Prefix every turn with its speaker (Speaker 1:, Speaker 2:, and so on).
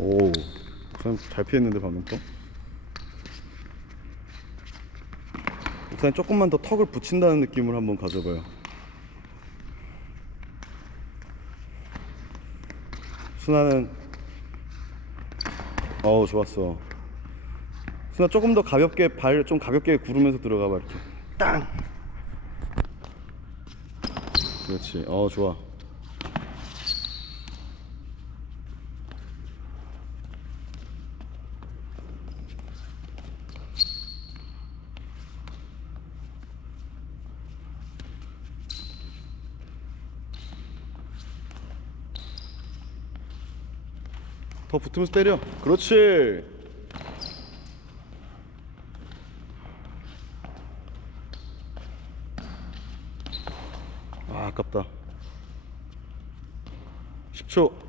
Speaker 1: 오, 우선 잘 피했는데 방금 또. 우선 조금만 더 턱을 붙인다는 느낌을 한번 가져봐요. 순아는 어우 좋았어. 순아 조금 더 가볍게 발 좀 가볍게 구르면서 들어가봐 이렇게. 땅. 그렇지. 어 좋아. 더 붙으면서 때려. 그렇지. 아, 아깝다. 10초.